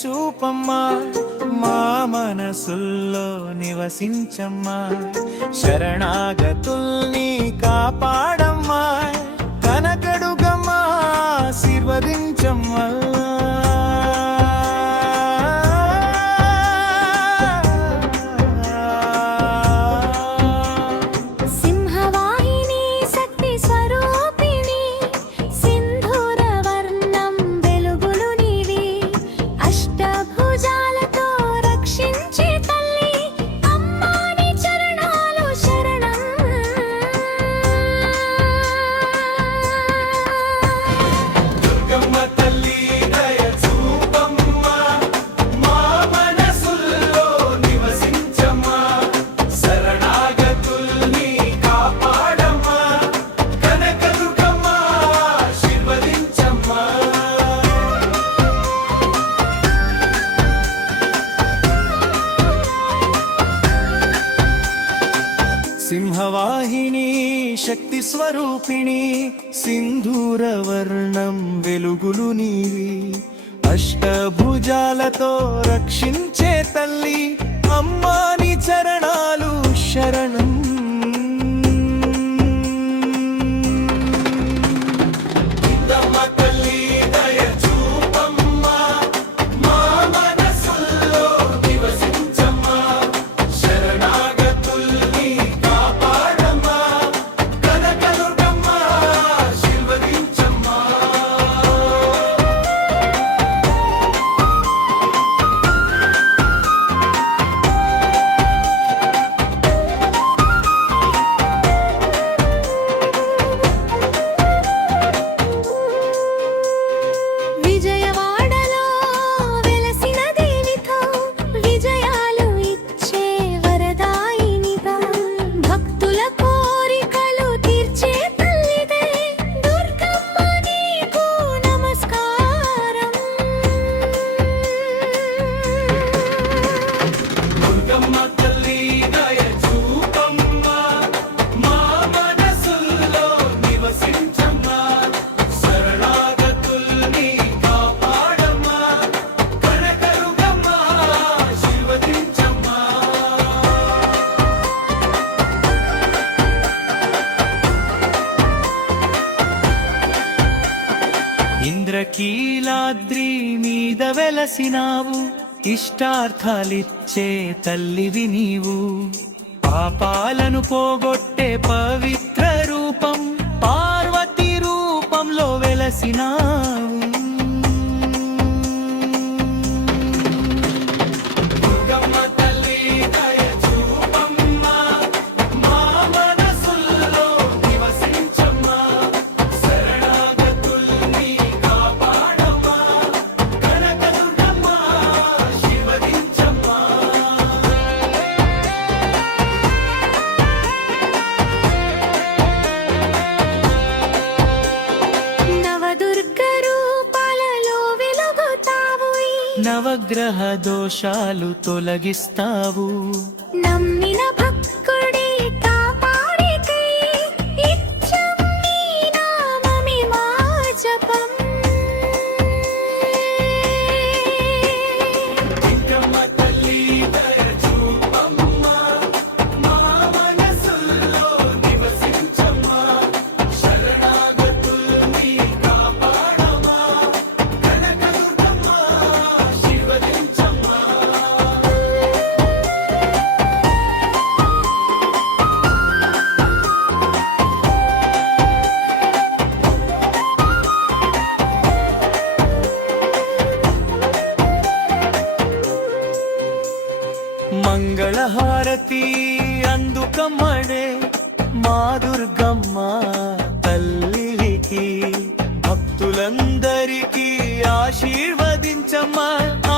చూపమ్మా, మా మనసుల్లో నివసించమ్మా. శరణాగతుల్ని కాపాడమ్మా, కనకడుగమ్మా ఆశీర్వదించమ్మా. సింహవాహిని శక్తి స్వరూపిణి, సింధూరవర్ణం వెలుగులు నీవి. అష్టభుజాలతో రక్షించే తల్లి, అమ్మా నీ చరణాలు శరణం. ఇంద్రకీలాద్రి మీద వెలసినావు, ఇష్టార్థాలిచ్చే తల్లివి నీవు. పాపాలను పోగొట్టే పవిత్ర రూపం, పార్వతీ రూపంలో వెలసినావు. నవగ్రహ దోషాలు తొలగిస్తావు, నమ్మిన భక్తుడే కాపాడికై నిత్యం నీ నామమే మా జపం. మంగళహారతి అందుకమ్మడే మా దుర్గమ్మ తల్లికి. భక్తులందరికీ ఆశీర్వదించమ్మా,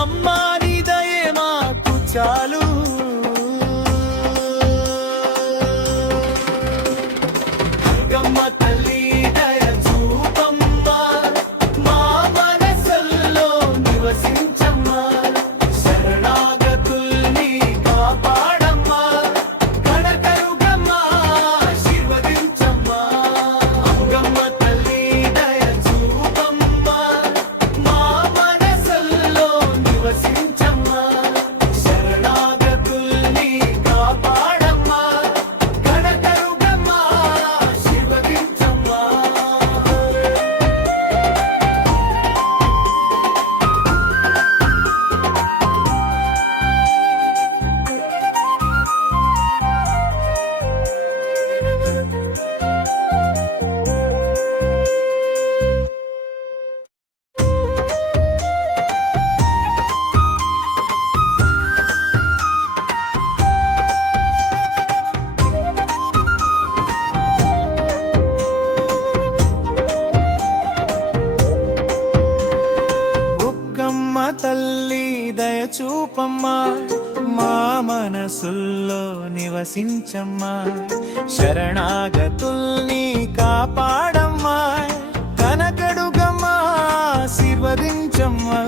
అమ్మా నీ దయే మాకు చాలు. దుర్గమ్మ తల్లి దయ చూపమ్మా, మా మనసుల్లో నివసించమ్మా. శరణాగతుల్ని కాపాడమ్మా, కనకరుగమ్మా ఆశీర్వదించమ్మా. దుర్గమ్మ తల్లి దయ చూపమ్మా, మా మనసుల్లో నివసించమ్మా. చూపమ్మా మా మనసుల్లో నివసించమ్మా శరణాగతుల్ని కాపాడమ్మా కనకడుగమ్మా ఆశీర్వదించమ్మా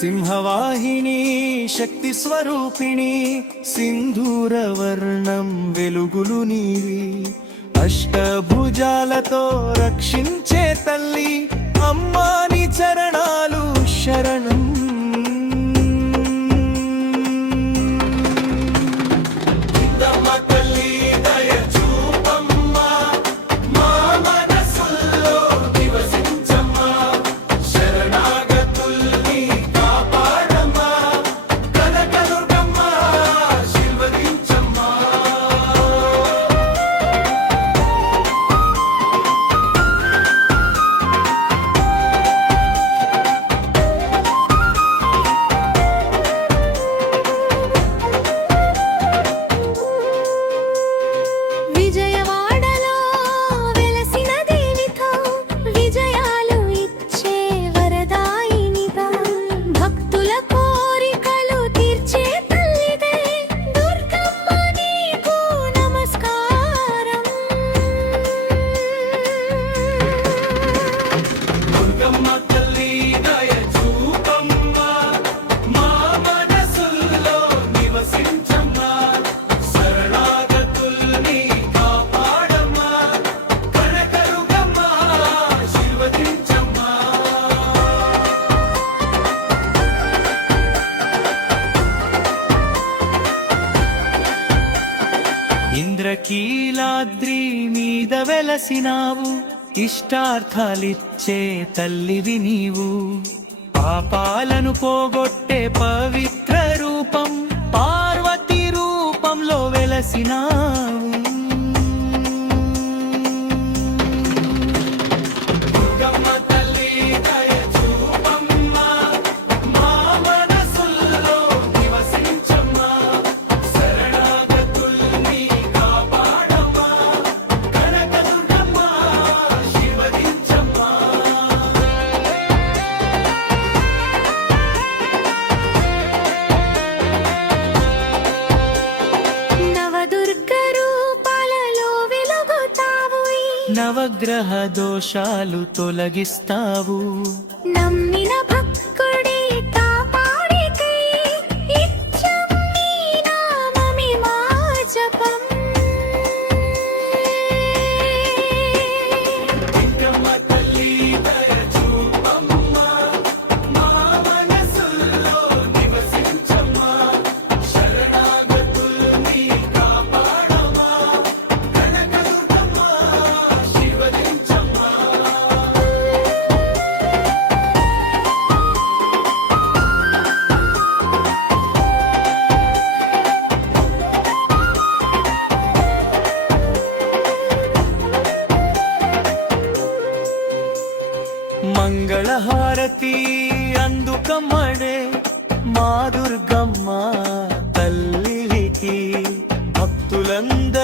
సింహవాహిని శక్తి స్వరూపిణి సింధూరవర్ణం వెలుగులు నీవి అష్టభుజాలతో రక్షించే తల్లి అమ్మాని చరణాలు శరణం ఇంద్రకీలాద్రి మీద వెలసినావు ఇష్టార్థాలిచ్చే తల్లివి నీవు పాపాలను పోగొట్టే పవిత్ర రూపం పార్వతీ రూపంలో వెలసినావు నవగ్రహ దోషాలు తొలగిస్తావు నమ్మిన భక్తుడి కాపాడికై నిత్యం నీ నామమే మా జపం మంగళహారతి అందుకమ్మడే మా దుర్గమ్మ తల్లికి భక్తులందరూ